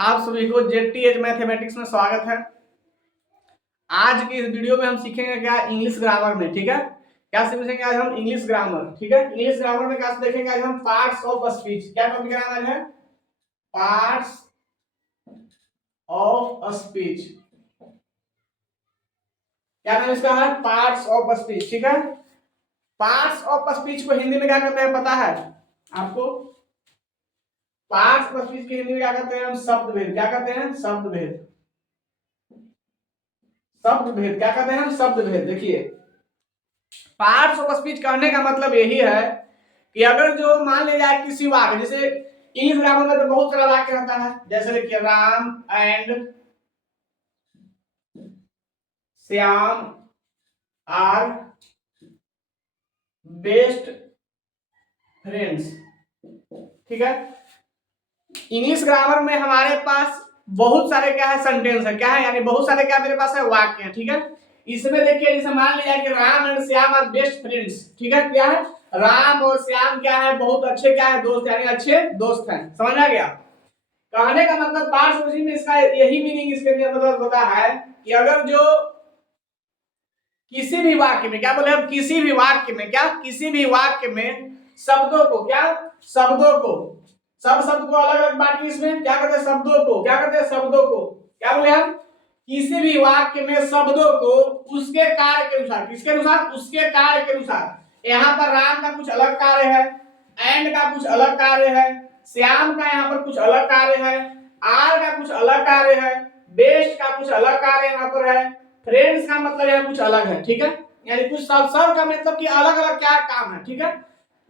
आप सभी को जेटीएच मैथमेटिक्स में स्वागत है। आज की इस वीडियो में हम सीखेंगे क्या इंग्लिश ग्रामर में। ठीक है, क्या सीखेंगे आज हम इंग्लिश ग्रामर। ठीक है, इंग्लिश ग्रामर में क्या देखेंगे आज हम पार्ट्स ऑफ स्पीच। क्या टॉपिक आज है? Parts of speech. क्या नाम इसका है? Parts of speech. ठीक है, पार्ट्स ऑफ स्पीच को हिंदी में क्या कहते हैं पता है आपको? पार्ट्स ऑफ स्पीच की हिंदी में क्या कहते हैं हम? शब्द भेद। क्या कहते हैं? शब्द भेद। शब्द भेद क्या कहते हैं हम? शब्द भेद। देखिए, पार्ट्स ऑफ स्पीच कहने का मतलब यही है कि अगर जो मान लिया जाए किसी वाक्य, जैसे इंग्लिश ग्रामर में तो बहुत सारा वाक्य रहता है, जैसे देखिए Ram and Shyam are best friends. ठीक है, इंग्लिश ग्रामर में हमारे पास बहुत सारे क्या है? सेंटेंस है। क्या है? यानी बहुत सारे क्या मेरे पास है? वाक्य है। ठीक है, इसमें देखिए जैसे मान लिया कि Ram and Shyam are best friends. ठीक है, क्या है? राम और श्याम क्या है? बहुत अच्छे क्या है? दोस्त, यानी अच्छे दोस्त हैं। समझ आ गया? कहने का मतलब पार्ट्स में इसका यही मीनिंग इसके लिए मतलब होता है कि अगर जो किसी भी वाक्य में, क्या बोले हम? किसी भी वाक्य में, क्या किसी भी वाक्य में शब्दों को, क्या शब्दों को, सब शब्द को अलग अलग बांटिए। इसमें क्या करते हैं? शब्दों को क्या करते हैं? शब्दों को क्या बोले हम? किसी भी वाक्य में शब्दों को उसके कार्य के अनुसार, किसके अनुसार? उसके कार्य के अनुसार। यहाँ पर राम का कुछ अलग कार्य है, एंड का कुछ अलग कार्य है, श्याम का यहाँ पर कुछ अलग कार्य है, आर का कुछ अलग कार्य है, बेस्ट का कुछ अलग कार्य यहाँ पर है, फ्रेंड्स का मतलब यहाँ कुछ अलग है। ठीक है, यानी कुछ सब का मतलब कि अलग अलग क्या काम है। ठीक है,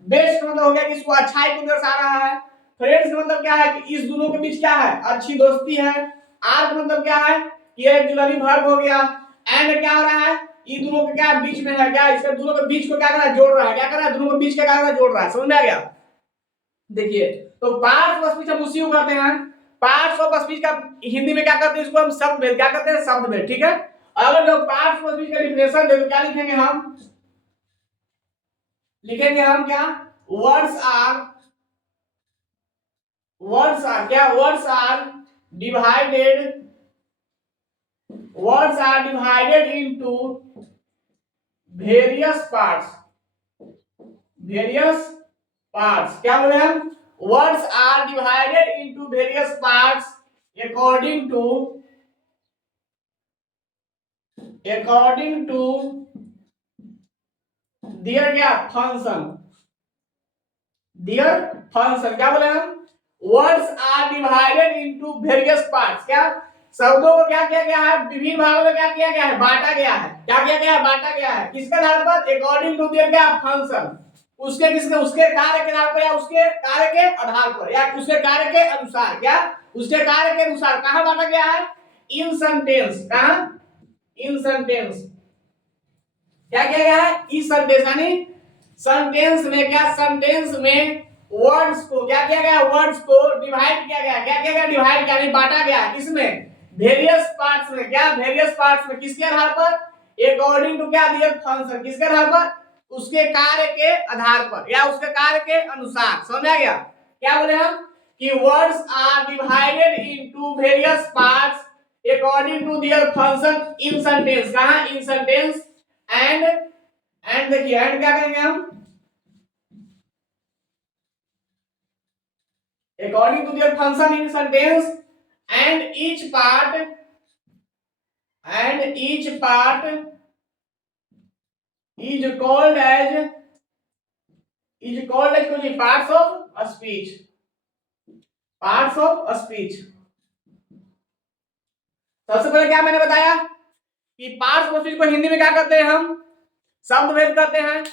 बेस्ट मतलब हो गया कि इसको अच्छाई को दर्शा रहा है, फ्रेंड्स का मतलब क्या है कि इस दोनों के बीच क्या है? अच्छी दोस्ती है, आर का मतलब क्या है कि एक जुलरी वर्ब हो गया, एंड क्या हो रहा है? इन दोनों के क्या बीच में है? क्या इसके दोनों के बीच को क्या कर रहा है? जोड़ रहा है। क्या कर रहा है? दोनों के बीच का क्या कर रहा है? जोड़ रहा है। समझ में आ गया? देखिए, तो पार्ट्स ऑफ स्पीच हम उसी को कहते हैं। पार्ट्स ऑफ स्पीच का हिंदी में क्या कहते हैं? इसको हम शब्द भेद। क्या कहते हैं? शब्द भेद। ठीक है, अगर जो पार्ट्स ऑफ स्पीच का डिफिनेशन दे तो क्या लिखेंगे हम? लिखेंगे हम क्या? वर्ड्स आर, वर्ड्स आर क्या? Words are divided, words are divided into various parts, various parts। क्या बोले हम? words are divided into various parts according to, according to their क्या? function, their function। क्या बोले हम? words are divided into various parts। क्या? शब्दों को क्या किया गया है? विभिन्न भागों में क्या किया गया है? बांटा गया है। क्या किया गया है? बांटा गया है। किसके आधार पर? अकॉर्डिंग टू देयर क्या? फंक्शन। उसके किसके? उसके कार्य के आधार पर, या उसके कार्य के आधार पर, या उसके कार्य के अनुसार। क्या? उसके कार्य के अनुसार कहां बांटा गया है? इन सेंटेंस। कहां? In sentence. क्या किया गया है? इस सेंटेंस, यानी सेंटेंस में क्या? सेंटेंस में वर्ड्स को क्या किया गया? वर्ड्स को डिवाइड किया गया। क्या किया गया? डिवाइड यानी बांटा गया। किसमें? वेरियस पार्ट्स में। क्या? वेरियस पार्ट्स में। किसके आधार पर? अकॉर्डिंग टू क्या दिया? फंक्शन। किसके आधार पर? उसके कार्य के आधार पर, या उसके कार्य के अनुसार। समझ आ गया? क्या बोले हम कि words are divided into various parts according to their function in sentence. कहां? In sentence. एंड देखिए, एंड क्या करेंगे हम? According to their function in sentence, and each part, and each part is called as, is called as कुछ parts of speech, parts of speech। सबसे पहले क्या मैंने बताया कि पार्ट्स ऑफ स्पीच को हिंदी में क्या कहते हैं हम? शब्द भेद कहते हैं।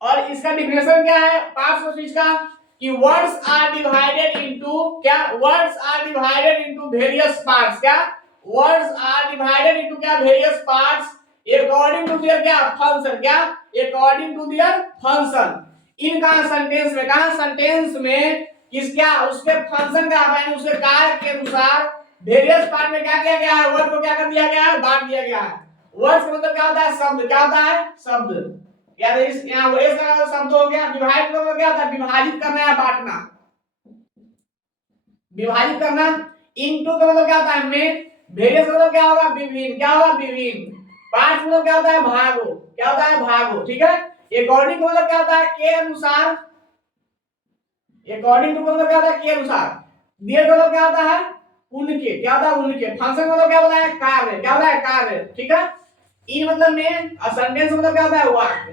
और इसका डिफिनेशन क्या है पार्ट्स ऑफ स्पीच का? कि वर्ड्स आर डिवाइडेड इनटू क्या? Words are divided into various parts. क्या? वर्ड्स आर डिवाइडेड इनटू क्या? Various parts according to their क्या? फंक्शन। क्या? According to their function. In कहां? सेंटेंस में। कहां? सेंटेंस में। किस क्या? उसके फंक्शन का, यानी उसके कार्य के अनुसार वेरियस पार्ट में क्या किया गया है? वर्ड को क्या कर दिया गया है? बांट दिया गया है। वर्ड्स का मतलब क्या होता है? शब्द। क्या होता है? शब्द। यार इस यहाँ वैस का शब्द हो गया। डिवाइड का क्या होता है? विभाजित करना या बांटना। विभाजित करना। इनटू का मतलब क्या होता है में, वेरियस का मतलब क्या होगा विभिन्न, क्या होगा विभिन्न, पार्ट्स मतलब क्या होता है भागो, क्या होता है भागो, ठीक है। अकॉर्डिंग का मतलब क्या होता है के अनुसार, अकॉर्डिंग टू का मतलब क्या होता है के अनुसार, दिए का मतलब क्या होता है उनके, क्या होता है उनके, फंक्शन मतलब क्या होता है कार्य, क्या होता है कार्य, ठीक है। इन मतलब में, और सेंटेंस मतलब क्या होता है वाक्य,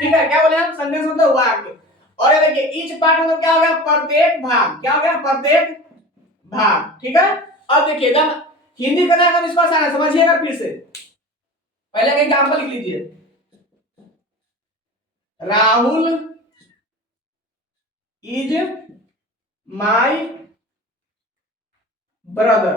ठीक है। क्या बोले हम, सेंटेंस मतलब वाक्य। और ये देखिए ईच पार्ट मतलब क्या हो गया प्रत्येक भाग, क्या हो गया प्रत्येक भाग, ठीक है। अब देखिए जब हिंदी का नाम इसको आसान है, समझिएगा फिर से, पहले का एग्जांपल लिख लीजिए, राहुल इज माय ब्रदर,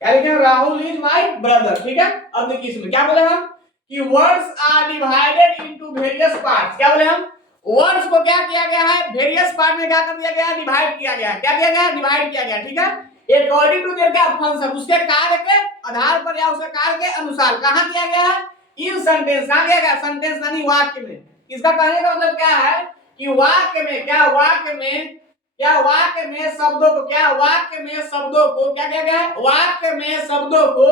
क्या लिखे हैं, राहुल इज माय ब्रदर, ठीक है। अब देखिए इसमें क्या बोले हम कि words are divided into various parts, क्या बोले हम वर्ड्स को क्या किया गया है वेरियस पार्ट में क्या कर दिया गया है डिवाइड किया गया है, क्या किया गया है डिवाइड किया गया, ठीक है। अकॉर्डिंग टू देयर क्या फंक्शन, उसके कार्य के आधार पर या उसके कार्य के अनुसार कहां किया गया है इन सेंटेंस, कहां किया गया सेंटेंस यानी वाक्य में। इसका कहने का मतलब क्या है कि वाक्य में क्या, वाक्य में क्या, वाक्य में शब्दों को क्या, वाक्य में शब्दों को क्या किया गया है, वाक्य में शब्दों को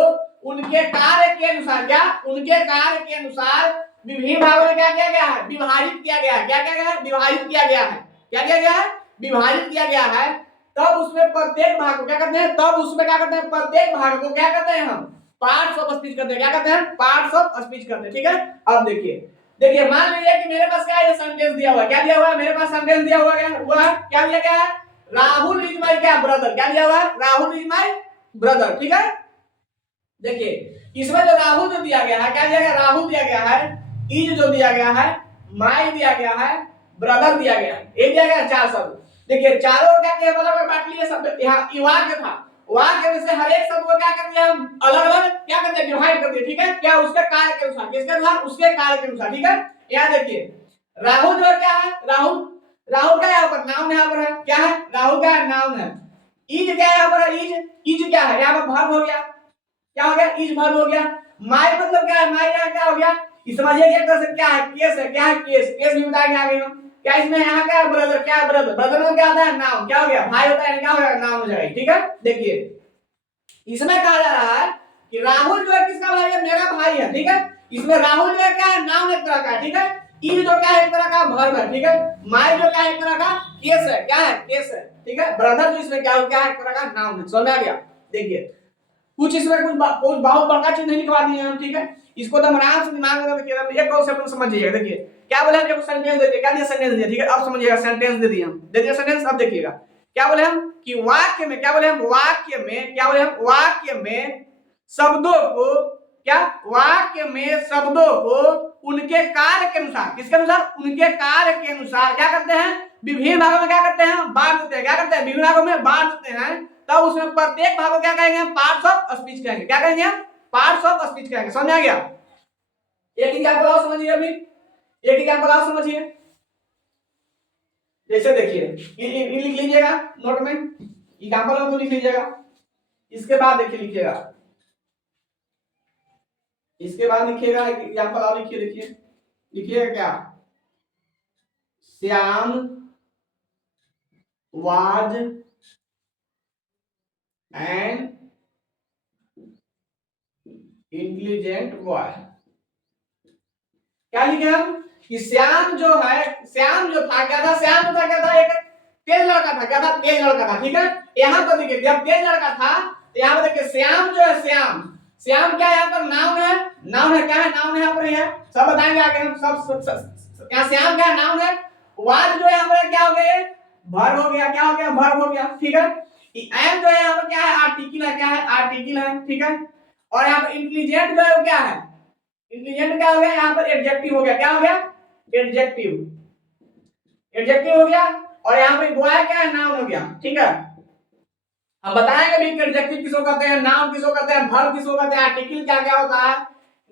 उनके कार्य के अनुसार, क्या उनके कार्य के अनुसार विभिन्न भागों में क्या किया गया है विभाजित किया गया है, क्या किया गया है विभाजित किया गया है, क्या किया गया है विभाजित किया गया है। तब उसमें प्रत्येक भाग को क्या करते हैं, तब उसमें क्या करते हैं प्रत्येक भाग को क्या करते हैं हम पार्ट्स ऑफ स्पीच करते हैं, क्या करते हैं पार्ट्स ऑफ स्पीच करते हैं, ठीक है। अब देखिए, देखिए मान लीजिए कि मेरे पास क्या है सेंटेंस दिया हुआ है, क्या दिया हुआ है मेरे पास सेंटेंस दिया हुआ है, क्या दिया गया है राहुल इज माय क्या ब्रदर, क्या दिया हुआ है राहुल इज माय ब्रदर, ठीक है। देखिए इसमें जो राहुल जो दिया गया है, क्या दिया गया राहुल दिया गया है, इज जो दिया गया है, माय दिया गया है, ब्रदर दिया गया है, ये दिया गया चार शब्द। देखिए चारों को क्या किया मतलब बांट लिए शब्द, यहाँ वाक्य था, वाक्य में से हर एक शब्द को क्या कर दिया हम अलग अलग क्या करते हैं डिवाइड कर दिए, ठीक है। क्या उसके कार्य के अनुसार, किसके अनुसार उसके कार्य के अनुसार, ठीक है। यहाँ देखिए राहुल जो क्या है, राहुल, राहुल का यहाँ पर नाउन यहाँ पर है, क्या है राहुल का नाउन है। इज क्या है यहाँ पर, इज क्या है यहाँ पर वर्ब हो गया, क्या हो गया इज वर्ब हो गया। माय मतलब क्या है, माय यहाँ क्या हो गया, समझिए एक तरह से क्या है केस है, क्या है केस, केस भी बताएंगे आगे हम। क्या इसमें यहाँ क्या है ब्रदर, क्या है ब्रदर, ब्रदर में क्या होता है नाउन, क्या हो गया भाई होता है, क्या हो जाएगा नाउन हो जाएगा, ठीक है। देखिए इसमें कहा जा रहा है कि राहुल जो है किसका भाई है मेरा भाई है, ठीक है। इसमें राहुल जो है क्या है नाउन एक तरह का, ठीक है। इज जो क्या है एक तरह का वर्ब है, ठीक है। माय जो क्या है एक तरह का केस है, क्या है केस है, ठीक है। ब्रदर जो इसमें क्या है एक तरह का नाउन है, समझ में आ गया। देखिए कुछ इसमें कुछ बहुत बड़का चीज नहीं लिखवा दिए हम, ठीक है। इसको तो आराम से दिमाग में रखिए, एक कॉन्सेप्ट समझिएगा। देखिए क्या बोले हम, सेंटेंस दे दिए, क्या दिया सेंटेंस दिया, ठीक है। अब समझिएगा सेंटेंस दे दिया हम, दे दिया सेंटेंस। अब देखिएगा क्या बोले हम कि वाक्य में, क्या बोले हम वाक्य में, क्या बोले हम वाक्य में शब्दों को, क्या वाक्य में शब्दों को उनके कार्य के अनुसार, किसके अनुसार उनके कार्य के अनुसार क्या करते हैं विभिन्न भागों में क्या करते हैं बांट देते हैं, क्या करते हैं विभिन्न भागों में बांट देते हैं। तब उसमें प्रत्येक भाग को क्या कहेंगे पार्ट्स ऑफ स्पीच कहेंगे, क्या कहेंगे पार्ट्स ऑफ स्पीच कहेंगे, समझ आ गया। एक एग्जांपल और समझिए, अभी एक एग्जांपल और समझिए। जैसे देखिए लिख लीजिएगा नोट में, एग्जांपल में तो लिख लीजिएगा। इसके बाद देखिए लिखिएगा, इसके बाद लिखिएगा एग्जांपल और लिखिए, देखिए लिखिएगा क्या, Shyam was an intelligent boy. क्या लिखे हम कि श्याम जो है, श्याम जो था क्या था, श्याम जो था क्या था एक तेज लड़का था, क्या था तेज लड़का था, ठीक है। यहाँ पर देखिए जब तेज लड़का था तो यहाँ पर देखिए श्याम जो है, श्याम, श्याम क्या यहाँ पर नाउन है, नाउन है, क्या है नाउन है यहाँ पर, है सब बताएंगे आगे हम सब। यहाँ श्याम क्या नाउन है, वाज जो है यहाँ पर क्या हो गया वर्ब हो गया, क्या हो गया वर्ब हो गया, ठीक है। एम जो है यहाँ पर क्या है आर्टिकल है, क्या है आर्टिकल है, ठीक है। और यहाँ पर इंटेलिजेंट जो है क्या है, इंटेलिजेंट क्या हो गया यहाँ पर एडजेक्टिव हो गया, क्या हो गया एडजेक्टिव, एडजेक्टिव हो गया। और यहाँ पे बॉय क्या है नाउन हो गया, ठीक है। हम बताएंगे भी कि एडजेक्टिव किसको कहते हैं, नाउन किसको कहते हैं, वर्ब किसको कहते हैं, आर्टिकल क्या क्या होता है,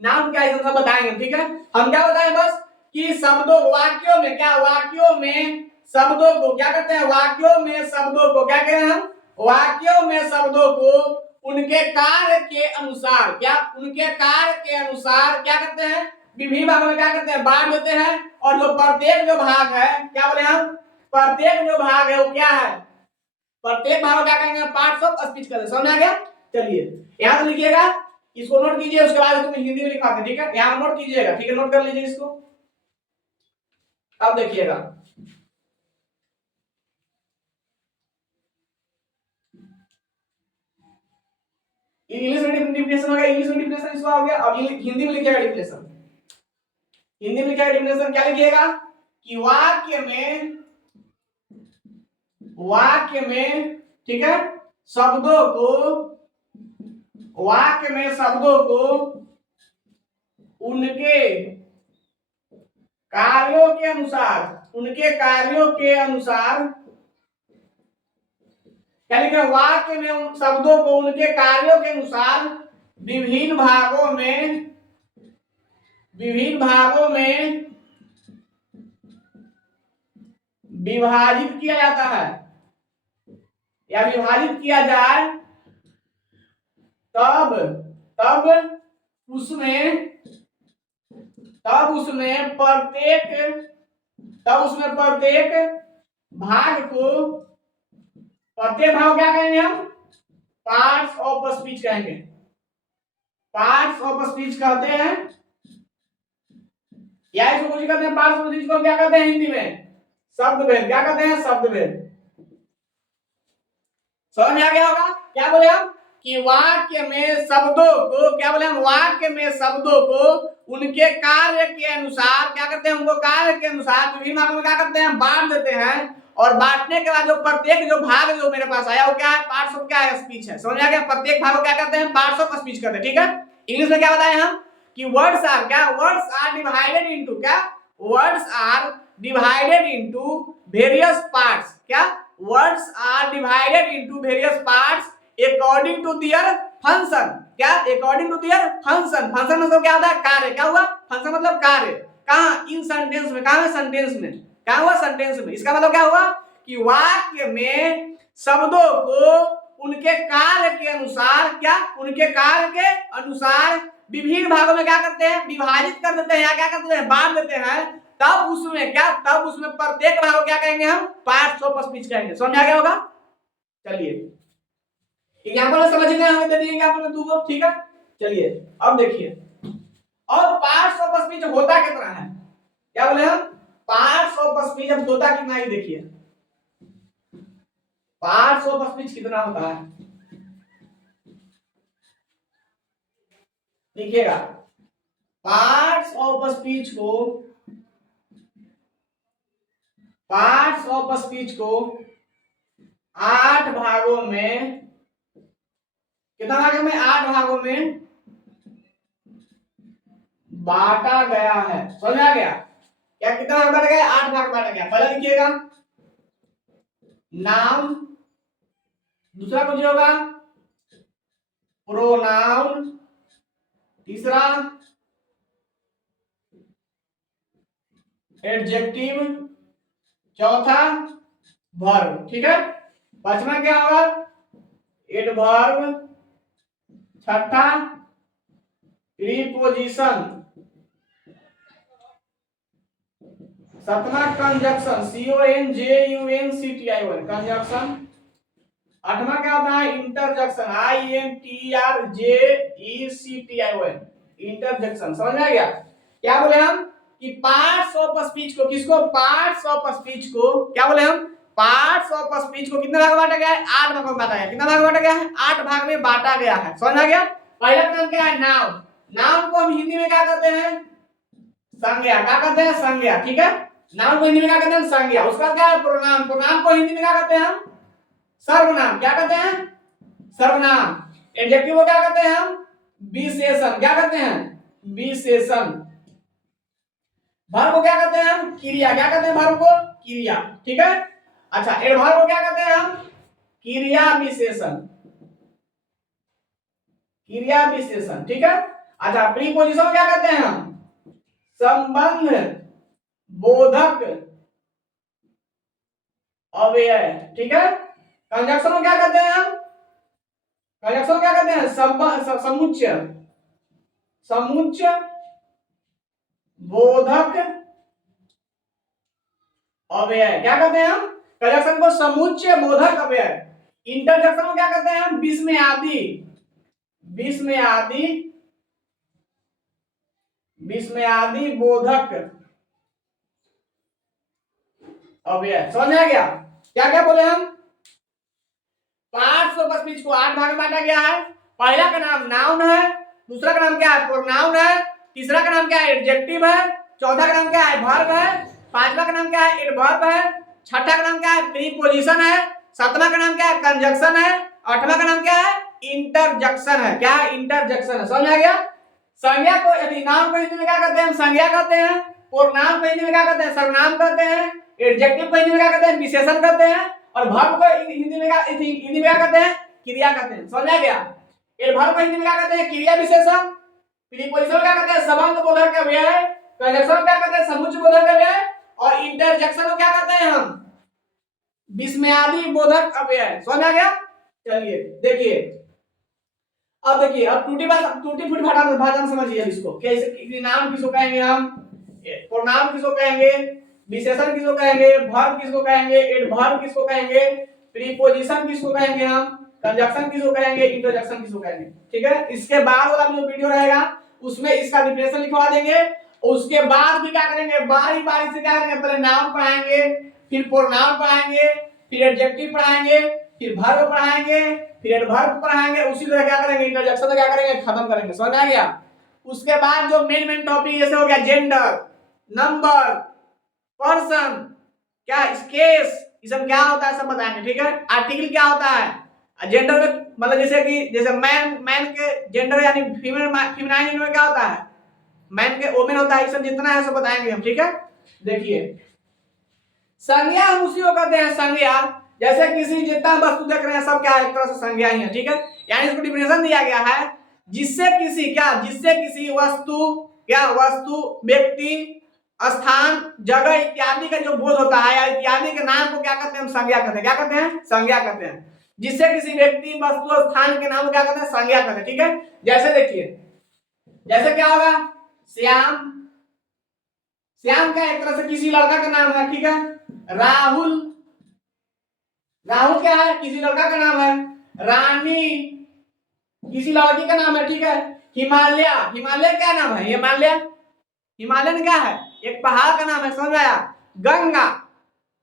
नाउन क्या है, सब बताएंगे, ठीक है। हम क्या बताएं बस कि शब्दों वाक्यों में, क्या वाक्यों में शब्दों को क्या कहते हैं, वाक्यों में शब्दों को क्या कहते हैं हम, वाक्यों में शब्दों को उनके कार्य के अनुसार, क्या उनके कार्य के अनुसार क्या करते हैं विभिन्न भागों में क्या करते हैं बांट देते हैं। और जो प्रत्येक जो भाग है, क्या बोले हम प्रत्येक जो भाग है वो क्या है प्रत्येक भाग को क्या कहेंगे, पार्ट्स ऑफ स्पीच कहते हैं। समझ आ गया? चलिए यहां से लिखिएगा, इसको नोट कीजिए, उसके बाद तुम हिंदी में लिखाते, ठीक है? यहां नोट कीजिएगा, ठीक है? नोट कर लीजिए इसको। अब देखिएगा, इंग्लिश में डिफिनेशन हो गया, इंग्लिश में डिफिनेशन इसका हो गया। अब हिंदी में लिखिएगा डिफिनेशन। हिंदी में लिखिएगा डिफिनेशन, क्या लिखिएगा कि वाक्य में ठीक है, वाक्य में शब्दों को उनके कार्यों के अनुसार क्या लिखा, वाक्य में उन शब्दों को उनके कार्यों के अनुसार विभिन्न भागों में विभाजित किया जाता है, या विभाजित किया जाए, तब उसमें प्रत्येक भाग को क्या कहेंगे हम, पार्ट्स ऑफ स्पीच कहेंगे। पार्ट्स ऑफ स्पीच कहते हैं, या इसको कुछ कहते हैं, पार्ट्स ऑफ स्पीच को क्या कहते हैं हिंदी में, शब्दभेद। क्या कहते हैं, शब्दभेद। समझ में आ गया होगा? क्या बोले हम कि वाक्य में शब्दों को, क्या बोले हम, वाक्य में शब्दों को उनके कार्य के अनुसार क्या करते हैं, उनको कार्य के अनुसार विभिन्न भागों में क्या करते हैं, बांट देते हैं। और बांटने के बाद जो प्रत्येक जो भाग जो मेरे पास आया वो क्या है, पार्ट्स ऑफ क्या है, स्पीच है। समझ आ गया? प्रत्येक भाग को क्या करते हैं, पार्ट्स ऑफ स्पीच करते हैं, ठीक है? इंग्लिश में क्या बताए हम कि वर्ड्स आर डिवाइडेड इनटू क्या, words are divided into various parts. क्या, words are divided into various parts according to their function. क्या, according to their function. Function मतलब क्या होता है, कार्य। क्या हुआ, फंक्शन मतलब कार्य। कहां, इन सेंटेंस में। कहां है, सेंटेंस में। क्या हुआ, सेंटेंस में। इसका मतलब क्या हुआ कि वाक्य में शब्दों को उनके कार्य के अनुसार, क्या, उनके कार्य के अनुसार विभिन्न भागों में क्या करते हैं, विभाजित कर देते हैं, या क्या करते हैं, बांट देते हैं। तब उसमें प्रत्येक भाग को क्या कहेंगे हम, पार्ट्स ऑफ स्पीच कहेंगे। समझ आ गया होगा? चलिए एग्जांपल समझ गए, हमें दे दिए एग्जांपल में दो, ठीक है? चलिए अब देखिए, और पार्ट्स ऑफ स्पीच होता कितना है, क्या बोले हम, पार्ट्स ऑफ स्पीच अब होता कितना है, देखिए पार्ट्स ऑफ स्पीच कितना होता है, देखिएगा। पार्ट्स ऑफ स्पीच को 8 भागों में, कितना भागों में, 8 भागों में बांटा गया है। समझ आ गया? क्या, कितना भाग बांटा गया, 8 भाग बांटा गया। पहले लिखिएगा नाउन, दूसरा कुछ होगा प्रोनाउन, तीसरा एडजेक्टिव, चौथा वर्ब, ठीक है? पांचवा क्या होगा, एडवर्ब, छठा प्रीपोजिशन, सातवां कंजक्शन, CONJUNCTION कंजक्शन, आठवां क्या होता है, इंटरजेक्शन, INTRJECTION इंटरजेक्शन। समझ में आ गया? क्या बोले हम कि पार्ट्स ऑफ स्पीच को, किसको, पार्ट्स ऑफ स्पीच को, क्या बोले हम, पार्ट्स ऑफ स्पीच को कितने भाग में बांटा गया है, 8 भाग में बांटा गया है। कितना भाग में बांटा गया है, 8 भाग में बांटा गया है। समझ आ गया? पहला नाम क्या है, नाउन। नाउन को हम हिंदी में क्या कहते हैं, संज्ञा। क्या कहते हैं, संज्ञा, ठीक है? नाउन को हिंदी में क्या कहते हैं, संज्ञा। उसका क्या है, प्रोनाउन। प्रोनाउन को हिंदी में क्या कहते हैं हम, सर्वनाम। क्या कहते हैं, सर्वनाम। एडजेक्टिव को क्या कहते हैं हम, विशेषण। क्या कहते हैं, विशेषण। वर्ब को क्या कहते हैं हम, क्रिया। क्या कहते हैं वर्ब को, क्रिया, ठीक है? अच्छा, एडवर्ब को क्या कहते हैं हम, क्रिया विशेषण, क्रिया विशेषण, ठीक है? अच्छा, प्रीपोजिशन को क्या कहते हैं हम, संबंध बोधक अव्यय, ठीक है? कंजक्शन को क्या कहते हैं हम, कंजक्शन क्या कहते हैं, समुच्चय, समुच्चय बोधक अव्यय। क्या कहते हैं हम, कंजक्शन को समुच्चय बोधक अव्यय। इंटरजेक्शन को क्या कहते हैं हम? विस्मयादि, विस्मयादि, विस्मयादि बोधक अव्यय। समझ में आ गया? क्या क्या बोले हम? 525 को 8 भाग में बांटा गया है। पहला का नाम नाउन है, दूसरा का नाम क्या है? प्रोनाउन है, तीसरा का नाम क्या है? एडजेक्टिव है, चौथा का नाम क्या है? वर्ब है, पांचवा का नाम क्या है? एडवर्ब है, छठा का नाम क्या है? प्रीपोजिशन है, सातवां का नाम क्या है? कंजक्शन है, आठवां का नाम क्या है? इंटरजेक्शन है। क्या है? इंटरजेक्शन है। समझ आ गया? संज्ञा को यदि नाम को हिंदी में क्या कहते हैं? संज्ञा कहते हैं। प्रोनाउन को हिंदी में क्या कहते हैं? सर्वनाम कहते हैं। एडजेक्टिव को हिंदी में क्या कहते हैं? विशेषण कहते हैं। और वर्ब को हिंदी में क्या कहते हैं? क्रिया कहते हैं। समझ आ गया? एडवर्ब को हिंदी में क्या कहते हैं? क्रिया विशेषण। प्रीपोजिशन क्या कहते हैं? संबंध बोधक अव्यय। कंजक्शन क्या कहते हैं? समुच्चय बोधक अव्यय। और इंटरजेक्शन को क्या कहते हैं हम? विस्मयादि बोधक अव्यय। समझ आ गया? चलिए देखिए, अब देखिए, अब टूटी फूटी भाषा समझिए इसको। कैसे नाम किसको कहेंगे हम? प्रोनाउन किसको कहेंगे? विशेषण किसको कहेंगे? वर्ब किसको कहेंगे? एडवर्ब किसको कहेंगे? प्रीपोजिशन किसको कहेंगे हम? कंजक्शन किसको कहेंगे? इंटरजेक्शन किसको कहेंगे? ठीक है, इसके बाद वाला जो वीडियो रहेगा उसमें इसका डिफिनेशन लिखवा देंगे। उसके बाद भी क्या करेंगे? बारी बारी से क्या करेंगे? पहले नाउन पढ़ाएंगे, फिर प्रोनाउन पढ़ाएंगे, फिर एडजेक्टिव पढ़ाएंगे, फिर वर्ब पढ़ाएंगे, फिर एडवर्ब पढ़ाएंगे। उसी तरह क्या करेंगे? इंटरजेक्शन क्या करेंगे? खत्म करेंगे। समझ आ गया? उसके बाद जो मेन टॉपिक जैसे हो गया जेंडर, नंबर, पर्सन, क्या केस, ये सब क्या होता है सब बताएंगे। ठीक है, आर्टिकल क्या होता है, जेंडर में मतलब जैसे मैन के जेंडर यानी फीमेल में क्या होता है? मैन के वोमेन होता है। ये सब जितना है सब बताएंगे हम। ठीक है, देखिए संज्ञा हम उसी को कहते हैं संज्ञा। जैसे किसी जितना वस्तु देख रहे हैं सब क्या है? एक तरह से संज्ञा ही है। ठीक है, यानी इसको डिफिनेशन दिया गया है जिससे किसी वस्तु, क्या वस्तु, व्यक्ति, स्थान, जगह इत्यादि का जो बोध होता है या इत्यादि के नाम को क्या कहते हैं? हम संज्ञा कहते हैं। क्या कहते हैं? संज्ञा कहते हैं। जिससे किसी व्यक्ति, वस्तु, स्थान के नाम को क्या कहते हैं? संज्ञा कहते हैं। ठीक है, जैसे देखिए, जैसे क्या होगा? श्याम, श्याम क्या एक तरह से किसी लड़का का नाम है। ठीक है, राहुल, राहुल क्या है? किसी लड़का का नाम है। रानी किसी लड़की का नाम है। ठीक है, हिमालय, हिमालय क्या नाम है? हिमालय, हिमालयन क्या है? एक पहाड़ का नाम है। समझ आया? गंगा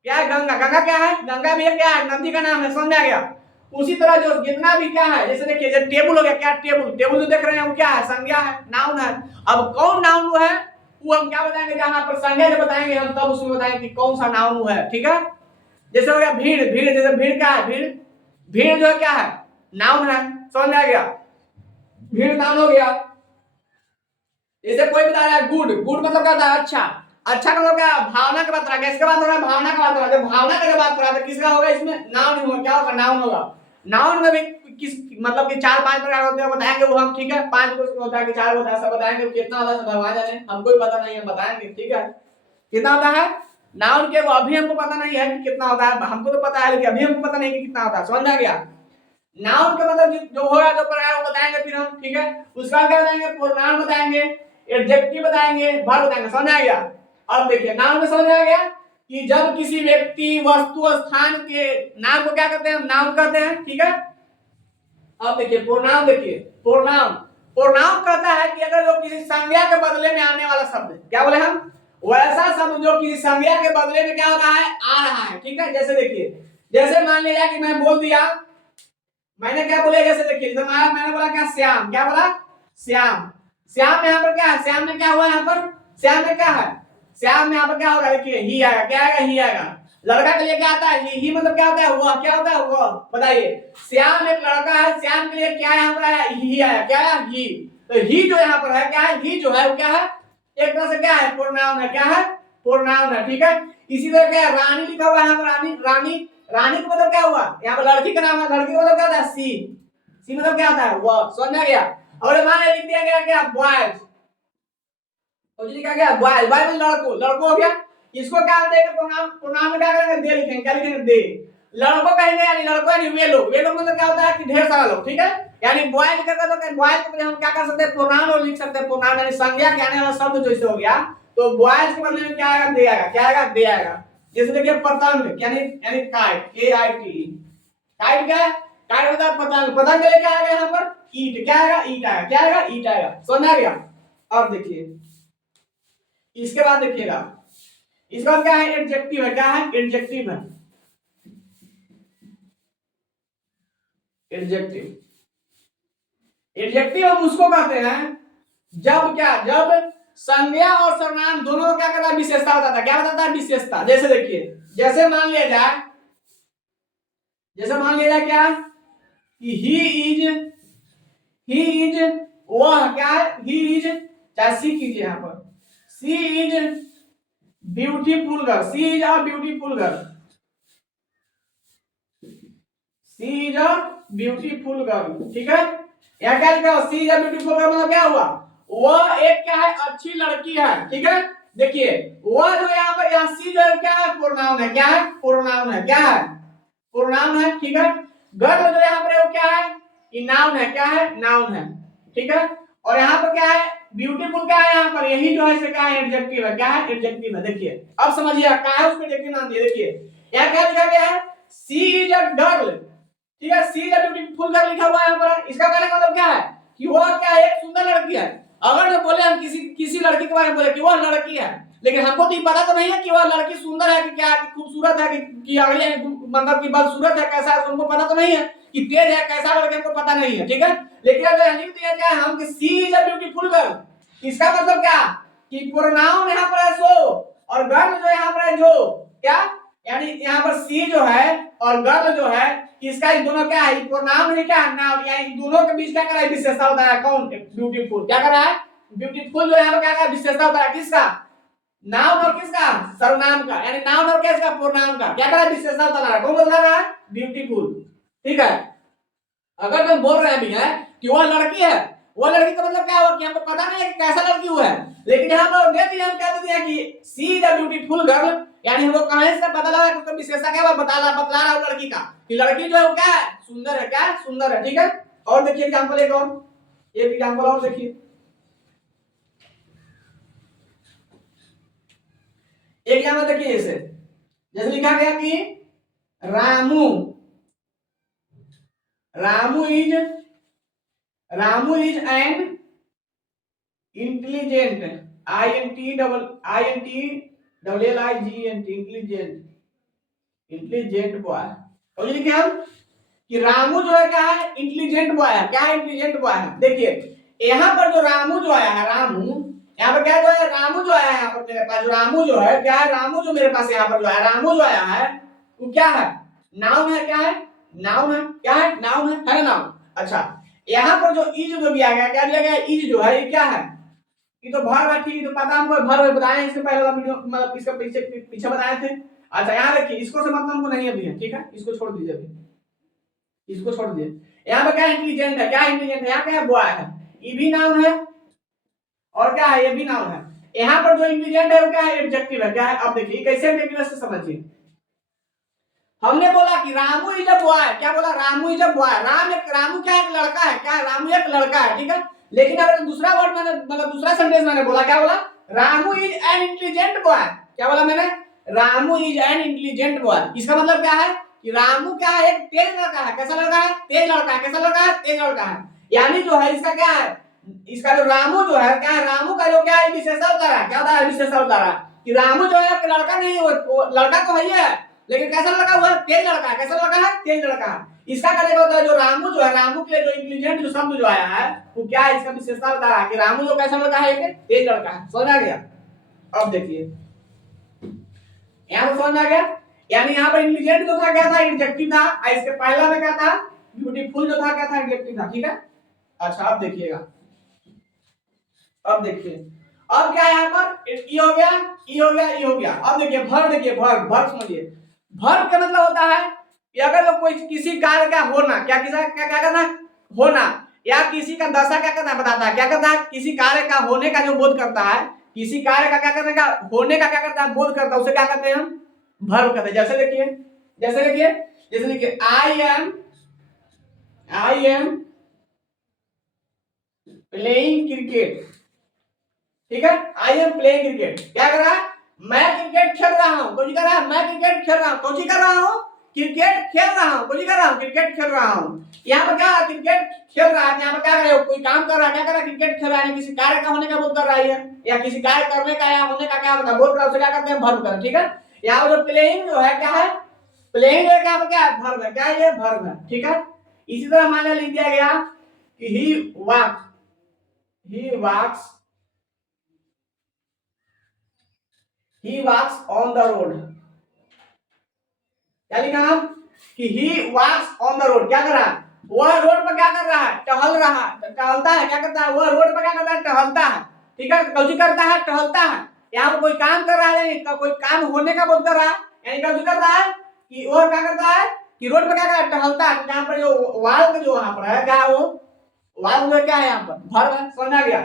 क्या है? गंगा, गंगा क्या है? गंगा भी क्या है? नदी का नाम है। समझ आ गया? उसी तरह जो जितना भी क्या है, जैसे देखिए जब टेबल हो गया, क्या टेबल, टेबल जो देख रहे हैं वो क्या है? संज्ञा है, नाउन है। अब कौन नाउन है वो हम क्या बताएंगे? जहां पर संज्ञा जब बताएंगे हम तब उसमें बताएंगे कि कौन सा नाउन है। ठीक है, जैसे हो गया भीड़, भीड़ जैसे भीड़ क्या है? भीड़, भीड़ जो है क्या है? नाउन है। समझ आ गया? भीड़ नाउन हो गया। जैसे कोई बता रहा है गुड, गुड मतलब क्या होता है? अच्छा, अच्छा मतलब क्या? भावना की बात कर रहा है। किसका बात हो रहा है? भावना का बात कर रहा है। जब भावना का बात कर रहा है तो किसका होगा? इसमें नाउन होगा। क्या होगा? नाउन होगा। नाउन में भी किस मतलब कि 4-5 प्रकार होते हैं, बताएंगे वो हम। ठीक है, 5 को होता है कि 4 होता है, सब बताएंगे। कितना होता है सब भगवान जाने, हमको भी पता नहीं है, बताएंगे। ठीक है, कितना होता है नाउन के? वो अभी हमको पता नहीं है कि कितना होता है, हमको तो पता है लेकिन अभी हमको पता नहीं कि कितना होता है। समझ आ गया? नाउन का मतलब जो होगा, जो प्रकार वो बताएंगे फिर हम। ठीक है, उसका क्या बताएंगे? प्रोनाउन बताएंगे, एडजेक्टिव बताएंगे, वर्ब बताएंगे। समझ आ गया? अब देखिए नाउन में समझ आ गया कि जब किसी व्यक्ति, वस्तु, स्थान के नाम को क्या कहते हैं? नाउन कहते हैं। ठीक है, अब देखिए प्रोनाउन, देखिए प्रोनाउन, प्रोनाउन कहता है कि अगर जो किसी संज्ञा के बदले में आने वाला शब्द, क्या बोले हम? वैसा शब्द जो किसी संज्ञा के बदले में क्या हो रहा है? आ रहा है। ठीक है, जैसे देखिए, जैसे मान लिया कि मैं बोल दिया, मैंने क्या बोला? जैसे देखिए, मैंने बोला क्या? श्याम, क्या बोला? श्याम, श्याम में यहाँ पर क्या है? श्याम में क्या हुआ? यहाँ पर श्याम में क्या है? श्याम में यहाँ पर क्या होगा? देखिए ही आएगा। क्या आएगा? ही आएगा। लड़का के लिए क्या आता है? ही मतलब क्या होता है? वह, क्या होता है? वह। बताइए, श्याम एक लड़का है, श्याम के लिए क्या यहाँ पर आया? ही आया। क्या आया? ही। तो ही जो यहाँ पर है क्या है? ही जो है वो क्या है? एक तरह से क्या है? प्रोनाउन है। क्या है? प्रोनाउन है। ठीक है, इसी तरह क्या है? रानी लिखा हुआ है यहाँ पर। रानी, रानी, रानी का मतलब क्या हुआ? यहाँ पर लड़की का नाम है। लड़की का मतलब क्या होता है? सी, सी मतलब क्या होता है? वह। समझ आ गया? और मान लिख दिया गया क्या? बॉयज, तो लिखा गया बॉयज, बॉय मतलब लड़को, लड़को हो गया। इसको क्या देंगे? प्रोनाउन, प्रोनाउन में क्या करेंगे? दे लिखेंगे। क्या लिखेंगे? दे। लड़को कहेंगे यानी लड़को यानी वे लोग, वे लोग मतलब क्या होता है कि ढेर सारा लोग। ठीक है, यानी बॉयज करते तो बॉयज के हम क्या कर सकते हैं? प्रोनाउन और लिख सकते हैं। प्रोनाउन यानी संज्ञा के आने वाला शब्द जो इसे हो गया, तो बॉयज के बदले में क्या आएगा? दे आएगा। क्या आएगा? दे आएगा। जैसे देखिए पतंग यानी काइट, KITE, काइट क्या है? काइट होता है पतंग। पतंग के लिए क्या आएगा यहाँ पर? ईट। क्या आएगा? ईट आएगा। क्या आएगा? ईट आएगा। समझ आ गया? अब देखिए इसके बाद देखिएगा, इसके बाद क्या है? एडजेक्टिव है। क्या है? एडजेक्टिव है। एडजेक्टिव, एडजेक्टिव हम उसको कहते हैं जब क्या, जब संज्ञा और सर्वनाम दोनों का क्या करता है? विशेषता बताता है। क्या बताता है? विशेषता। जैसे देखिए, जैसे मान लिया जाए, जैसे मान लिया जाए क्या कि ही इज, वह क्या है? ही इज, चाहे सी कीजिए यहाँ पर, she is beautiful girl. She is a beautiful girl. She is a beautiful girl. ठीक है, यहाँ क्या लिखा हो? She is a beautiful girl मतलब क्या हुआ? वह एक क्या है? अच्छी लड़की है। ठीक है, देखिए वह जो यहाँ पर, यहाँ सी जो है क्या है? प्रोनाउन है। क्या है? प्रोनाउन है। क्या है? प्रोनाउन है। ठीक है, गर्ल जो यहाँ पर है वो क्या है? ये नाउन है। क्या है? नाउन है। ठीक है, और यहाँ पर क्या है? ब्यूटीफुल क्या है? यहाँ पर यही जो है से क्या है? एडजेक्टिव है। क्या है? एडजेक्टिव है। देखिए अब समझिए क्या है उसको एडजेक्टिव नाम दिया। देखिए यहाँ क्या लिखा गया है? सी इज अ गर्ल। ठीक है, सी इज अ ब्यूटीफुल गर्ल लिखा हुआ है यहाँ पर। इसका कहने का मतलब क्या है? कि वह क्या है? एक सुंदर लड़की है। अगर जो बोले हम किसी किसी लड़की के बारे में बोले कि वह लड़की है, लेकिन हमको तो पता तो नहीं है कि वह लड़की सुंदर है कि क्या, खूबसूरत है कि अगले मतलब कि बदसूरत है, कैसा है, उनको पता तो नहीं है कि तेज है कैसा, लड़के हमको पता नहीं है। ठीक है, लेकिन अगर लिख दिया जाए हम कि सी इज अ ब्यूटीफुल गर्ल, इसका मतलब क्या कि प्रोनाउन यहाँ पर है सो, और गर्ल जो यहाँ पर है जो, क्या यानी यहाँ पर सी जो है और गर्ल जो है, इसका इन दोनों क्या है? प्रोनाउन है। क्या नाउन, यानी इन दोनों के बीच क्या कर रहा है? विशेषता होता है। कौन? ब्यूटीफुल। क्या कर रहा है? ब्यूटीफुल जो यहाँ पर क्या कर रहा है? विशेषता होता है। किसका? नाउन और किसका? सर्वनाम का। यानी नाउन और किसका? प्रोनाउन का। क्या कर रहा है? विशेषता बता रहा है। कौन बता रहा है? ब्यूटीफुल। ठीक है, अगर तुम बोल रहे भी है कि वह लड़की है, वह लड़की का मतलब क्या हुआ कि हमको पता नहीं है कि कैसा लड़की हुआ है, लेकिन यहाँ पर दे दिया, हम क्या दे दिया कि सी इज अ ब्यूटीफुल गर्ल, यानी हमको कहां से पता लगा कि उसका विशेषता क्या बता रहा है लड़की का, कि लड़की जो है वो क्या है? सुंदर है। क्या है? सुंदर है। ठीक है, और देखिए एग्जांपल, एक एग्जांपल और देखिए, एक एग्जांपल देखिए, जैसे जैसे लिखा गया कि Ramu, Ramu is, Ramu is an intelligent, INTELLIGENT, intelligent, intelligent boy. और ये लिखे हम कि रामू जो है क्या है? इंटेलिजेंट बॉय है। क्या है? इंटेलिजेंट बॉय है। देखिए यहाँ पर जो रामू जो आया है, रामू यहाँ पर क्या जो है? रामू जो आया है यहाँ पर मेरे पास, जो रामू जो है क्या है? रामू जो मेरे पास यहाँ पर जो है, रामू जो आया है वो क्या है? नाउन है। क्या है? नाउन है। क्या है? नाउन है ना नाउन। अच्छा, यहाँ पर जो इज जो दिया गया, क्या दिया गया? इज जो है ये क्या है? ये तो भर है। ठीक है, तो पता हमको भर बताए इससे पहले वाला वीडियो, मतलब इसका पीछे पीछे बताए थे। अच्छा यहाँ देखिए, इसको से मतलब हमको नहीं अभी है। ठीक है, इसको छोड़ दीजिए, अभी इसको छोड़ दीजिए। यहाँ पे क्या इंटेलिजेंट है? क्या इंटेलिजेंट है? यहाँ क्या है? बॉय है। ये भी नाउन है, और क्या है? ये भी नाउन है। यहाँ पर जो इंटेलिजेंट है वो क्या है? एडजेक्टिव है। क्या है? अब देखिए कैसे एडजेक्टिव से समझिए। हमने बोला कि रामू इज अ बॉय। क्या बोला? Ramu is a boy. Ramu क्या एक लड़का है। क्या है? रामू एक लड़का है। ठीक है, लेकिन अगर दूसरा वर्ड मैंने, मतलब दूसरा सेंटेंस मैंने बोला, क्या बोला? Ramu is an intelligent boy. क्या बोला मैंने? Ramu is an intelligent boy. इसका मतलब क्या है कि रामू क्या है? एक तेज लड़का है। कैसा लड़का है? तेज लड़का है। कैसा लड़का है? तेज लड़का है। यानी जो है इसका क्या है? इसका जो रामू जो है क्या है? रामू का जो क्या है? विशेषण होता है। क्या होता है? विशेषण होता है कि रामू जो है लड़का नहीं है, वो लड़का तो है, लेकिन कैसा लड़का हुआ? तेज लड़का है। कैसा लड़का है? तेज लड़का है। इसका कहने का होता है जो रामू जो है, रामू के लिए जो इंटेलिजेंट जो शब्द जो आया है वो क्या है? इसका विशेषता बता रहा है कि रामू जो कैसा लड़का है? एक तेज लड़का है। समझ आ गया? अब देखिए यहाँ पर समझ आ गया, यानी यहाँ पर इंटेलिजेंट जो था क्या था? एडजेक्टिव था। इसके पहला में क्या था? ब्यूटीफुल जो था क्या था? एडजेक्टिव था। ठीक है, अच्छा अब देखिएगा, अब देखिए अब क्या है यहाँ पर? ई हो गया, ई हो गया, ई हो गया। अब देखिए वर्ब, देखिए वर्ब, वर्ब समझिए। वर्ब का मतलब होता है कि अगर कोई किसी कार्य का होना, क्या किसी क्या क्या करना? होना, या किसी का दशा क्या करता है? बताता है। क्या करता है? किसी कार्य का होने का जो बोध करता है, किसी कार्य का क्या करने का, होने का क्या करता है? बोध करता है, उसे क्या कहते हैं हम? वर्ब कहते हैं। जैसे देखिए, जैसे देखिए, जैसे देखिए आई एम प्लेइंग क्रिकेट। ठीक है, आई एम प्लेइंग क्रिकेट। क्या कर रहा है? मैं क्रिकेट खेल रहा हूं। कौन कर रहा है? मैं क्रिकेट खेल रहा हूं। कौन कर रहा हूं? क्रिकेट खेल रहा हूँ, कुछ कर रहा हूँ, क्रिकेट खेल रहा हूँ। यहाँ पर क्या क्रिकेट खेल रहा है, यहाँ पर क्या कर रहे हो, कोई काम कर रहा है, क्या कर रहा है, क्रिकेट खेल रहा है, किसी कार्य का होने का बोध कर रहा है, या किसी कार्य करने का या होने का क्या होता है बोध कर रहा है, उसे क्या करते हैं वर्ब कर, ठीक है। यहाँ पर जो प्लेइंग जो है क्या है, प्लेइंग है, क्या क्या है, वर्ब है, क्या है ये वर्ब है, ठीक है। इसी तरह मान लिख दिया गया कि ही walks on the road, क्या लिखा हम कि ही walks on the road, क्या कर रहा है, वह रोड पर क्या कर रहा है, टहल रहा है, टहलता है, क्या करता है, वह रोड पर क्या करता है, टहलता है, ठीक है। कौन करता है, टहलता है। यहाँ पर कोई काम कर रहा है, यानी कोई काम होने का बोध कर रहा है, यानी कौन कर रहा है कि वह क्या करता है कि रोड पर क्या कर रहा है, टहलता है। यहाँ पर जो वाल जो वहां पर है क्या, वो वाल में क्या है, यहाँ पर वर्ब है, समझ आ गया।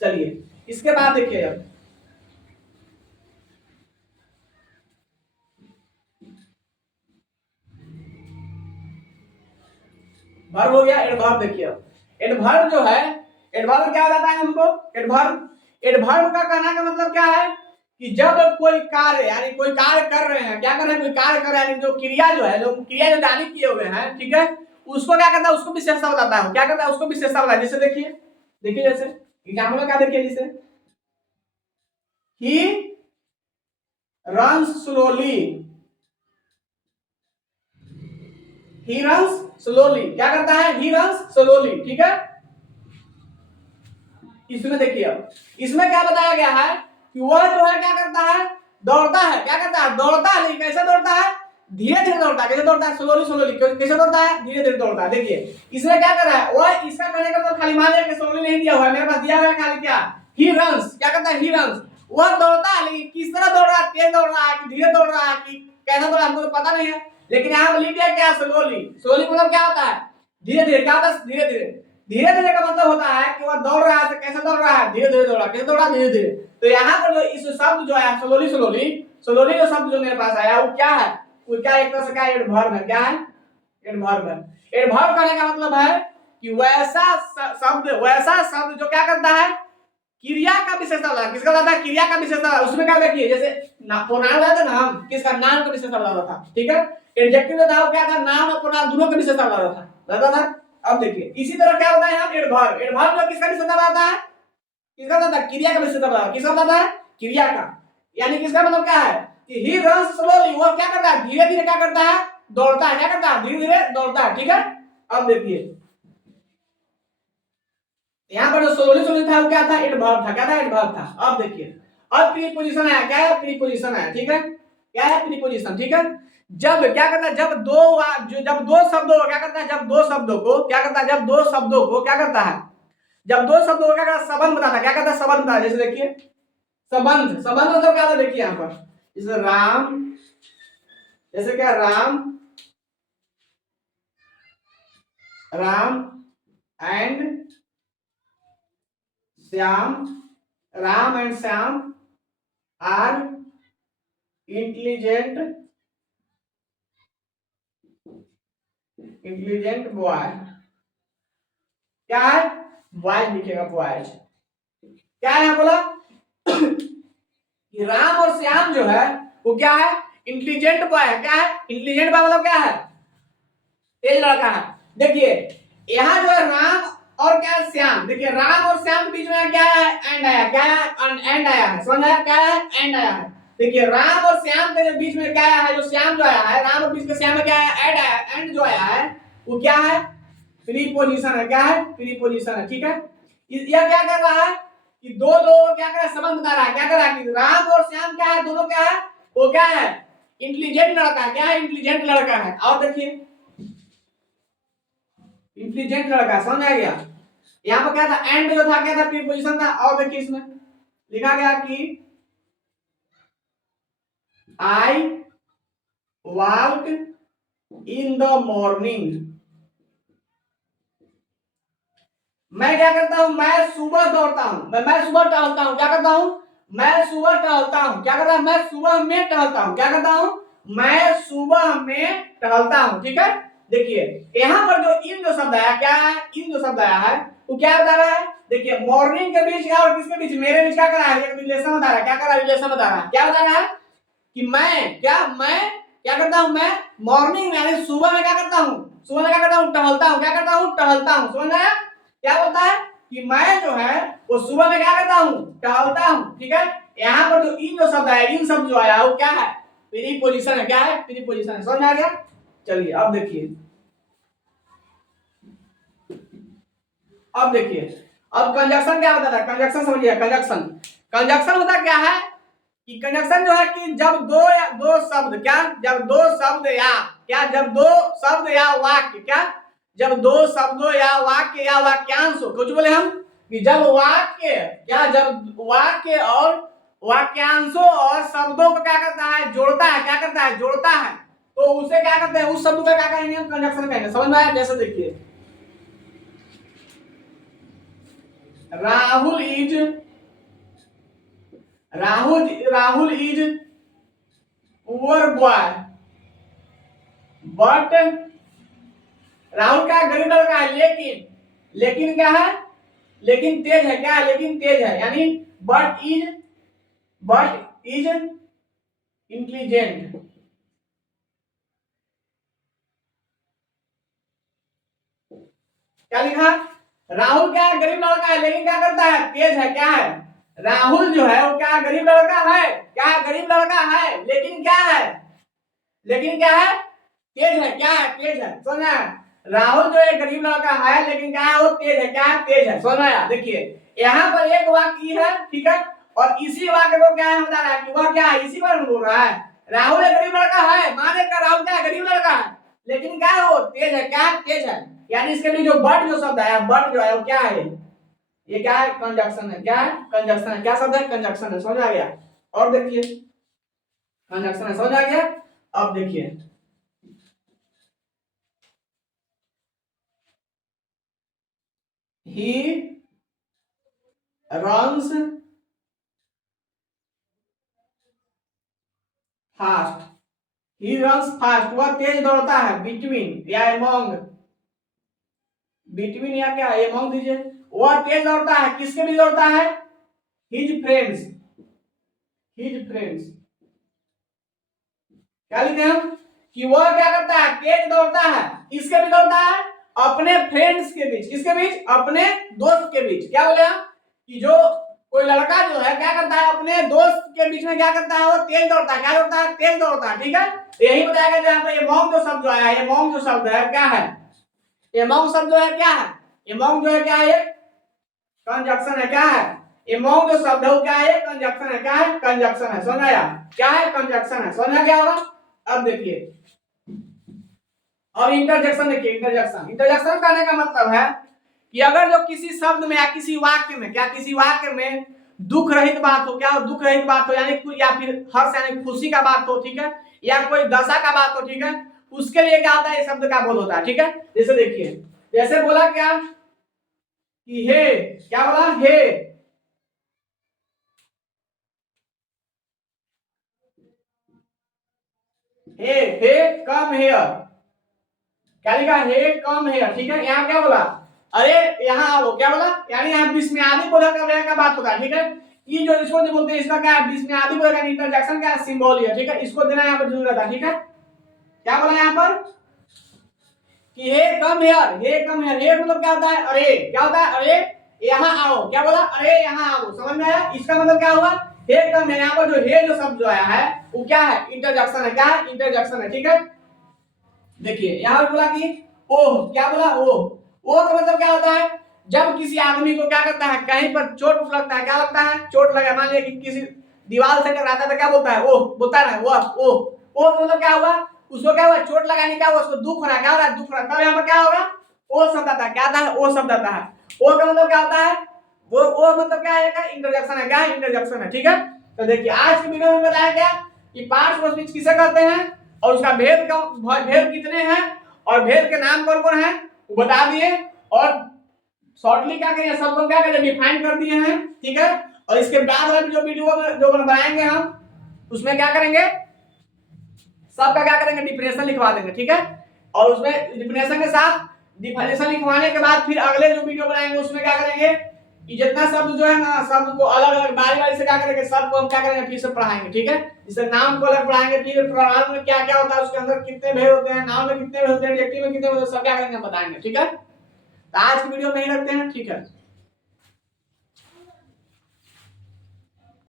चलिए इसके बाद देखिए, अब वर्ब हो गया। एडवर्ब देखिए, अब एडवर्ब जो है, एडवर्ब क्या बताता है हमको, एडवर्ब का कहने का मतलब क्या है कि जब कोई कार्य, यानी कोई कार्य कर रहे हैं, क्या कर रहे हैं, कोई कार्य कर रहे हैं, जो क्रिया जो है, जो क्रिया जो जारी किए हुए हैं, ठीक है, उसको क्या करता है, उसको विशेषता बताता है, क्या करता है, उसको विशेषता बताता है। जैसे देखिए जैसे एग्जाम्पल क्या देखिए, जैसे he runs slowly, he runs slowly, क्या करता है, ही रन्स स्लोली, ठीक है। इसमें देखिए, अब इसमें क्या बताया गया है कि वह जो है क्या करता है, दौड़ता है, क्या करता है, दौड़ता है, लेकिन कैसे दौड़ता है, धीरे धीरे दौड़ता है, कैसे दौड़ता है, स्लोली, कैसे दौड़ता है, धीरे धीरे दौड़ता है। देखिए इसमें क्या कर रहा है, वह इसका करने का तो खाली मान लिया कि स्लोली नहीं दिया हुआ है, मेरे पास दिया हुआ है खाली क्या, ही रन्स, क्या करता है, ही रन्स, वह दौड़ता है, लेकिन किस तरह दौड़ रहा है, तेज दौड़ रहा है कि धीरे दौड़ रहा है कि कैसा दौड़ रहा है, हमको तो पता नहीं है, लेकिन यहाँ लिख दिया क्या, स्लोली मतलब क्या होता है, धीरे धीरे, क्या होता है, धीरे धीरे। धीरे धीरे का मतलब होता है कि वह दौड़ रहा है, तो कैसे दौड़ रहा है, धीरे धीरे दौड़ रहा है, कैसे दौड़ रहा है, धीरे धीरे। तो यहाँ पर जो इस शब्द जो है स्लोली जो शब्द जो मेरे पास आया, वो क्या है, वो क्या एक तरह से क्या एडवर्ब है, क्या है, एडवर्ब है। एडवर्ब करने का मतलब है कि वैसा शब्द जो क्या करता है, क्रिया का विशेषता होता है, किसका होता है, क्रिया का विशेषता। उसमें क्या देखिए, जैसे प्रोनाउन होता था ना, हम किसका, नाउन का विशेषता होता था, ठीक है। एडजेक्टिव जो था वो क्या था, नाउन और प्रोनाउन दोनों का विशेषता होता था। अब देखिए इसी तरह क्या होता है यहाँ एडवर्ब जो किसका विशेषता बताता है, किसका बताता है, क्रिया का विशेषता बताता है, किसका बताता है, क्रिया का। यानी किसका मतलब क्या है कि ही रन्स स्लोली, वो क्या करता है, धीरे धीरे क्या करता है, दौड़ता है, क्या करता है, धीरे धीरे दौड़ता है, ठीक है। अब देखिए यहाँ पर जो स्लोली था वो क्या था, एडवर्ब था, क्या था, एडवर्ब था। अब देखिए अब प्रीपोजिशन आया, क्या है, प्रीपोजिशन आया, ठीक है, क्या है, प्रीपोजिशन, ठीक है। जब क्या करता है, जब दो शब्दों को क्या करता है, जब दो शब्दों को क्या करता है, जब दो शब्दों को क्या करता है, जब दो शब्दों को क्या करता है, संबंध बताता है, क्या करता है, संबंध बताता है। जैसे देखिए संबंध मतलब क्या था, देखिए यहाँ पर जैसे राम, जैसे क्या Ram and Shyam, Ram and Shyam are intelligent boy, क्या है, बॉयज लिखेगा, बॉयज। क्या है यहाँ बोला कि राम और श्याम जो है वो क्या है, इंटेलिजेंट बॉय है, क्या है, इंटेलिजेंट बॉय मतलब क्या है, तेज लड़का है। देखिए यहाँ जो है राम और क्या है, श्याम। देखिए राम और श्याम के बीच में क्या है, एंड आया, क्या है, एंड आया है, समझ आया, क्या है, एंड आया है। देखिए राम और श्याम के बीच में क्या है, जो श्याम जो आया है, राम और बीच के श्याम में क्या है, एंड आया, एंड जो आया है वो क्या है, प्रीपोजिशन है, क्या है, प्रीपोजिशन है, ठीक है। यह क्या कर रहा है कि दो लोग क्या कर रहा है, संबंध बता रहा है, क्या कर रहा है कि राम और श्याम क्या है, दोनों क्या है, वो क्या है, इंटेलिजेंट लड़का है, क्या है, इंटेलिजेंट लड़का है। और देखिए इंटेलिजेंट लड़का, समझ आ गया। यहाँ पर क्या था, एंड जो था क्या था, प्रीपोजिशन था। और देखिए इसमें लिखा गया कि I walk in the morning, मैं क्या करता हूं, मैं सुबह दौड़ता हूं, मैं सुबह टहलता हूं, क्या करता हूं, मैं सुबह टहलता हूं, क्या करता हूं, मैं सुबह में टहलता हूं, क्या करता हूं, मैं सुबह में टहलता हूं, ठीक है। देखिए यहाँ पर जो इन जो शब्द आया, क्या है, इन जो शब्द आया है वो क्या बता रहा है, देखिए मॉर्निंग के बीच और किसके बीच, मेरे बीच क्या कर रहा है, एक रिलेशन बता रहा है, क्या कर रहा है, रिलेशन बता रहा है, क्या बता रहा है कि मैं क्या करता हूं, मैं मॉर्निंग में यानी सुबह में क्या करता हूँ, सुबह में क्या करता हूँ, टहलता हूँ। क्या करता हूँ, टहलता हूँ। समझ में आया? क्या बोलता है कि मैं जो है वो सुबह में क्या करता हूँ, टहलता हूँ। ठीक है, यहाँ पर जो इन जो शब्द है, इन शब्द जो आया वो क्या है, प्रीपोजिशन है। क्या है, प्रीपोजिशन है। समझ में आ गया? चलिए अब देखिए, अब देखिए, अब कंजक्शन क्या होता है, कंजक्शन समझिए। कंजक्शन, कंजक्शन होता क्या है कि कंजक्शन जो है कि जब दो शब्द, क्या, जब दो शब्द या क्या, जब दो शब्द या वाक्य, क्या, जब दो शब्दों या वाक्य या वाक्यांश, कुछ बोले हम कि जब वाक्य, क्या, जब वाक्य और वाक्यांशों और शब्दों को क्या करता है, जोड़ता है। क्या करता है, जोड़ता है। तो उसे क्या करते हैं, उस शब्द का क्या कहेंगे हम, कंजक्शन कहेंगे। समझ में आया? जैसे देखिए, Rahul is, Rahul is poor boy but, Rahul का गरीब लड़का है, लेकिन, लेकिन क्या है, लेकिन तेज है। क्या है, लेकिन तेज है। यानी बट इज इंटेलिजेंट। क्या लिखा, राहुल क्या है, गरीब लड़का है, लेकिन क्या करता है, तेज है। क्या है, राहुल जो है वो क्या है, गरीब लड़का है। क्या है, गरीब लड़का है, लेकिन क्या है, लेकिन क्या है, तेज है। क्या है, तेज है। समझ, राहुल जो एक गरीब लड़का है, लेकिन क्या है, वो तेज है। क्या है, तेज है। समझ आया? देखिए यहाँ पर एक वाक्य है, ठीक है, और इसी वाक्य को क्या है बता रहा है कि वह क्या है, इसी पर बोल रहा है। राहुल एक गरीब लड़का है, माने का राहुल क्या है, गरीब लड़का है, लेकिन क्या है, वो तेज है। क्या है, तेज है। यानी इसके लिए जो बट जो शब्द है, बट जो है वो क्या है, ये क्या है, कंजक्शन है। क्या है, कंजक्शन है। क्या शब्द है, कंजक्शन है। समझ आ गया? और देखिए, कंजक्शन है। समझ आ गया? अब देखिए, he runs fast, he runs fast, वह तेज दौड़ता है। between या among, between या क्या, among दीजिए। वह तेज दौड़ता है, किसके भी दौड़ता है, his friends, his friends। क्या लिखे हम कि वह क्या करता है, तेज दौड़ता है, किसके भी दौड़ता है, अपने फ्रेंड्स के बीच। किसके बीच, अपने दोस्त के बीच। क्या बोले हम कि जो कोई लड़का जो है क्या करता है, अपने दोस्त के बीच में क्या करता है, वो तेज दौड़ता है। क्या दौड़ता है, तेज दौड़ता है। ठीक है, तो यही बताया गया यहाँ पे। एमोंग जो शब्द जो आया, एमोंग जो शब्द है क्या है, एमोंग शब्द जो है क्या है, एमोंग जो है क्या है, कंजक्शन है। क्या है, एमोंग जो शब्द है वो क्या है, कंजक्शन है। क्या है, कंजक्शन है। समझ आया? क्या है, कंजक्शन है। समझ आ गया होगा? अब देखिए, और इंटरजेक्शन देखिए, इंटरजेक्शन, इंटरजेक्शन कहने का मतलब है कि अगर जो किसी शब्द में या किसी वाक्य में, क्या, किसी वाक्य में दुख रहित बात हो, क्या हो, दुख रहित बात हो, यानी या फिर हर्ष यानी खुशी का बात हो, ठीक है, या कोई दशा का बात हो, ठीक है, उसके लिए क्या होता है, इस शब्द का बोध होता है। ठीक है, जैसे देखिए, जैसे बोला क्या कि हे, क्या बोला, हे कम हेयर। क्या लिखा, हे कम हेयर। ठीक है, यहाँ क्या बोला, अरे यहाँ आओ। क्या बोला, यानी यहाँ विस्मयादि बोधक का बात होता है। ठीक है, ये जो इसको जो बोलते हैं, इसका क्या है, विस्मयादि बोधक का इंटरजेक्शन क्या है, सिंबल है। ठीक है, इसको देना यहाँ पर जरूरत है। ठीक है, क्या बोला यहाँ पर कि हे come here, hey come here. हे मतलब क्या होता है, अरे। क्या होता है, अरे यहाँ आओ। क्या बोला, अरे यहाँ आओ। समझ में आया? इसका मतलब क्या होगा, हे कम है। यहाँ पर जो हे जो शब्द जो आया है वो क्या है, इंटरजेक्शन है। क्या है, इंटरजेक्शन है। ठीक है, देखिए यहाँ पर बोला कि ओह। क्या बोला, ओह। ओह का मतलब क्या होता है, जब किसी आदमी को क्या करता है, कहीं पर चोट लगता है। क्या लगता है, चोट लगा, मान लिया कि किसी दीवार से टकराता है तो क्या बोलता है, ओह, बोलता है वह ओह। ओह का मतलब क्या हुआ, उसको क्या हुआ, चोट लगाने क्या हुआ, उसको दुख हो रहा है। क्या हो रहा है, दुख हो रहा है। तब यहाँ पर क्या होगा, ओ शब्द आता है। क्या आता है, ओ शब्द आता है। ओ का मतलब क्या होता है, वो ओ मतलब क्या है, इंटरजेक्शन है। क्या, इंटरजेक्शन है। ठीक है, तो देखिए आज की वीडियो में बताया गया कि पार्श्व स्पीच किसे कहते हैं और उसका भेद भेद कितने हैं और भेद के नाम कौन कौन है वो बता दिए, और शॉर्टली क्या करें, सबको क्या करें, डिफाइन कर दिए हैं। ठीक है, और इसके बाद वाले जो वीडियो जो बनाएंगे हम उसमें क्या करेंगे, सबका क्या करेंगे, डिफिनेशन लिखवा देंगे। ठीक है, और उसमें डिफिनेशन के साथ डिफिनेशन लिखवाने के बाद फिर अगले जो वीडियो बनाएंगे उसमें क्या करेंगे, कि जितना शब्द जो है ना, शब्द को अलग अलग बारी बारी से क्या करेंगे, सबको हम क्या करेंगे फिर से पढ़ाएंगे, ठीक है। जैसे नाम को अलग पढ़ाएंगे, फिर प्रणाम में क्या क्या होता है, उसके अंदर कितने भेद होते हैं, नाम में कितने भेद होते हैं, एडजेक्टिव में कितने भेद होते हैं, सब क्या करेंगे बताएंगे, ठीक है। तो आज की वीडियो में ही रखते हैं, ठीक है।